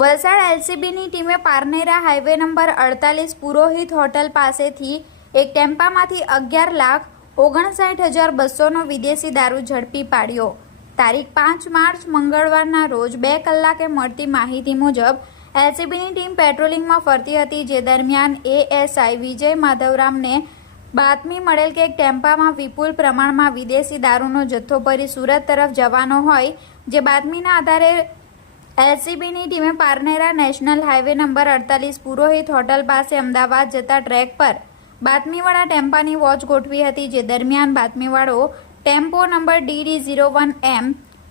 વલસાડ એલસીબીની ટીમે Parnera highway number અડતાલીસ પુરોહિત hotel પાસેથી એક ટેમ્પામાંથી અગિયાર લાખ ઓગણસાઠ હજાર બસોનો વિદેશી દારૂ ઝડપી પાડ્યો. તારીખ પાંચ માર્ચ મંગળવારના રોજ બે કલાકે મળતી માહિતી મુજબ, એલસીબીની ટીમ પેટ્રોલિંગમાં ફરતી હતી, જે દરમિયાન એએસઆઈ વિજય માધવરામને બાતમી મળેલ કે એક ટેમ્પામાં વિપુલ પ્રમાણમાં વિદેશી દારૂનો જથ્થો ભરી સુરત તરફ જવાનો હોય, જે બાતમીના આધારે એલસીબીની ટીમે પારનેરા નેશનલ હાઈવે નંબર અડતાલીસ પુરોહિત હોટલ પાસે અમદાવાદ જતા ટ્રેક પર બાતમીવાળા ટેમ્પાની વોચ ગોઠવી હતી, જે દરમિયાન બાતમીવાળો tempo number DD zero one M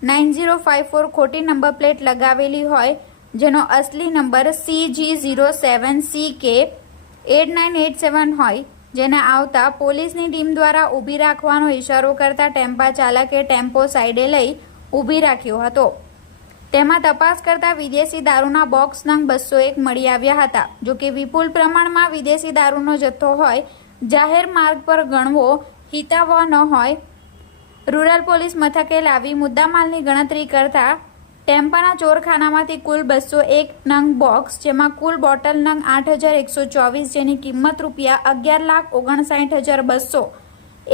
nine zero five four ખોટી નંબર પ્લેટ લગાવેલી હોય, જેનો અસલી number C G zero seven C K eight nine eight seven હોય, જેને આવતા પોલીસની ટીમ દ્વારા ઊભી રાખવાનો ઇશારો કરતા ટેમ્પા ચાલકે ટેમ્પો સાઈડે લઈ ઊભી રાખ્યો હતો. તેમાં તપાસ કરતા વિદેશી દારૂના બોક્સ નંગ બસો એક મળી આવ્યા હતા. જો કે વિપુલ પ્રમાણમાં વિદેશી દારૂનો જથ્થો હોય, જાહેર માર્ગ પર ગણવો હિતાવહ ન હોય. રૂરલ પોલીસ મથકે લાવી મુદ્દામાલની ગણતરી કરતા ટેમ્પાના ચોરખાનામાંથી કુલ બસો એક નંગ બોક્સ, જેમાં કુલ બોટલ નંગ આઠ હજાર એકસો ચોવીસ જેની કિંમત રૂપિયા અગિયાર લાખ ઓગણસાઠ હજાર બસો,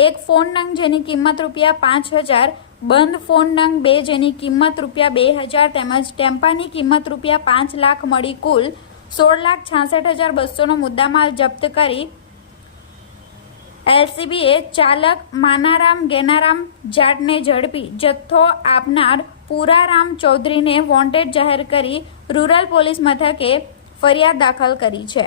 એક ફોન નંગ જેની કિંમત રૂપિયા પાંચ હજાર બંધ ફોન નંગ બે જેની કિંમત રૂપિયા બે હજાર તેમજ ટેમ્પાની કિંમત રૂપિયા પાંચ લાખ મળી કુલ સોળ લાખ છાસઠ હજાર બસોનો મુદ્દામાલ જપ્ત કરી. એલસીબીએ ચાલક માનારામ ગેનારામ જાટને ઝડપી જથ્થો આપનાર પુરારામ ચૌધરીને વોન્ટેડ જાહેર કરી રૂરલ પોલીસ મથકે ફરિયાદ દાખલ કરી છે.